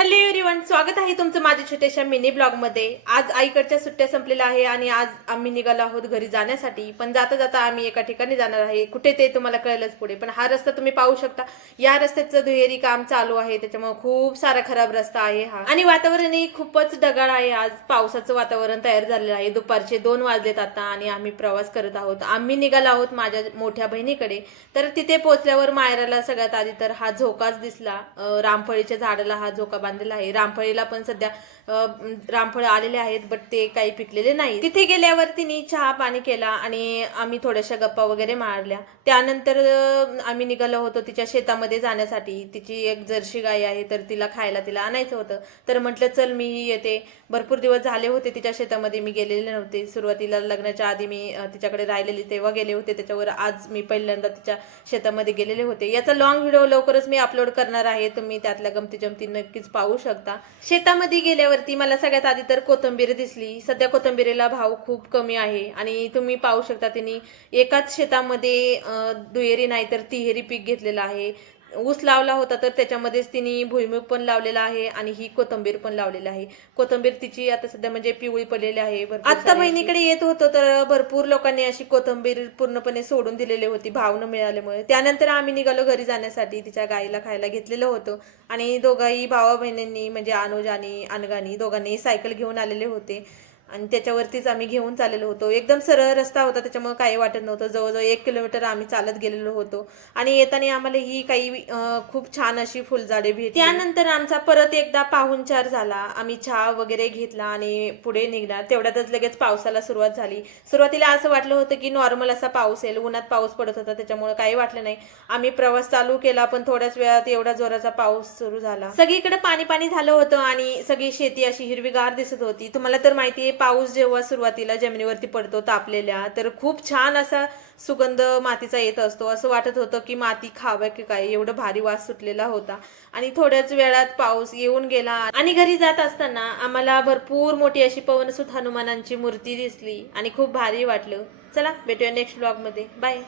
Hello everyone, स्वागत आहे तुमचं माझ्या छोट्याशा मिनी ब्लॉग मध्ये। आज आईकडच्या सुट्ट्या संपलेल्या आहे आणि आज आम्ही निघालो आहोत घरी जाण्यासाठी। पण जाता जाता आम्ही एका ठिकाणी जाणार आहे, कुठे ते तुम्हाला कळलंच पुढे। पण हा रस्ता तुम्ही पाहू शकता, या रस्त्याचं दुहेरी काम चालू आहे, त्याच्यामुळे खूप सारा खराब रस्ता आहे हा। आणि वातावरणही खूपच ढगाळ आहे, आज पावसाचं वातावरण तयार झालेलं आहे। दुपारचे 2 वाजलेत आता आणि आम्ही प्रवास करत आहोत। आम्ही निघालो आहोत माझ्या मोठ्या बहिणीकडे। तर तिथे पोहोचल्यावर मायराला सगळ्यात आधी तर हा झोकाच दिसला। रामफळीच्या झाडाला हा झोका बांधलेला आहे। रामफळीला पण सध्या रामफळ आलेले आहेत, बट ते काही पिकलेले नाही। तिथे गेल्यावर तिने चहा पाणी केला आणि आम्ही थोड्याशा गप्पा वगैरे मारल्या। त्यानंतर आम्ही निघालो होतो तिच्या शेतामध्ये जाण्यासाठी। तिची एक जर्सी गाय आहे, तर तिला खायला तिला आणायचं होतं। तर म्हटलं चल मीही येते। भरपूर दिवस झाले होते तिच्या शेतामध्ये मी गेलेले नव्हते। सुरुवातीला लग्नाच्या आधी मी तिच्याकडे राहिलेली तेव्हा गेले होते, त्याच्यावर आज मी पहिल्यांदा तिच्या शेतामध्ये गेलेले होते। याचा लॉंग व्हिडिओ लवकरच मी अपलोड करणार आहे, तुम्ही त्यातल्या गमती जमती नक्कीच पाहू शकता। शेतामध्ये गेल्यावरती मला सगळ्यात आधी तर कोथिंबीर दिसली। सध्या कोथिंबीरीला भाव खूप कमी आहे आणि तुम्ही पाहू शकता तिने एकाच शेतामध्ये दुहेरी नाही तर तिहेरी पीक घेतलेलं आहे। ऊस लावला होता तर त्याच्यामध्येच तिने भुईमुग पण लावलेला आहे आणि ही कोथिंबीर पण लावलेली आहे। कोथिंबीर तिची आता सध्या म्हणजे पिवळी पडलेली आहे। आता बहिणीकडे येत होतो तर भरपूर लोकांनी अशी कोथिंबीर पूर्णपणे सोडून दिलेली होती भाव न मिळाल्यामुळे। त्यानंतर आम्ही निघालो घरी जाण्यासाठी। तिच्या गाईला खायला घेतलेलं होतं आणि दोघाही भावा बहिणींनी म्हणजे अनुज आणि अनगानी दोघांनी सायकल घेऊन आलेले होते आणि त्याच्यावरतीच आम्ही घेऊन चाललेलो होतो। एकदम सरळ रस्ता होता, त्याच्यामुळे काही वाटत नव्हतं। जवळजवळ 1 किलोमीटर आम्ही चालत गेलेलो होतो आणि येताना आम्हाला ही काही खूप छान अशी फुलझाडे भेटली। त्यानंतर आमचा परत एकदा पाहुणचार झाला। आम्ही चहा वगैरे घेतला आणि पुढे निघणार तेवढ्यातच लगेच पावसाला सुरुवात झाली। सुरुवातीला असं वाटलं होतं की नॉर्मल असा पाऊस येईल, उन्हात पाऊस पडत होता, त्याच्यामुळे काही वाटलं नाही। आम्ही प्रवास चालू केला, पण थोड्याच वेळात एवढा जोराचा पाऊस सुरू झाला। सगळीकडे पाणी पाणी झालं होतं आणि सगळी शेती अशी हिरवीगार दिसत होती। तुम्हाला तर माहिती आहे, पाऊस जेव्हा सुरुवातीला जमिनीवरती पडतो तापलेल्या, तर खूप छान असा सुगंध मातीचा येत असतो। असं वाटत होतं की माती खावं की काय, एवढं भारी वास सुटलेला होता। आणि थोड्याच वेळात पाऊस येऊन गेला आणि घरी जात असताना आम्हाला भरपूर मोठी अशी पवनसुत हनुमानांची मूर्ती दिसली आणि खूप भारी वाटलं। चला भेटूया नेक्स्ट ब्लॉग मध्ये, बाय।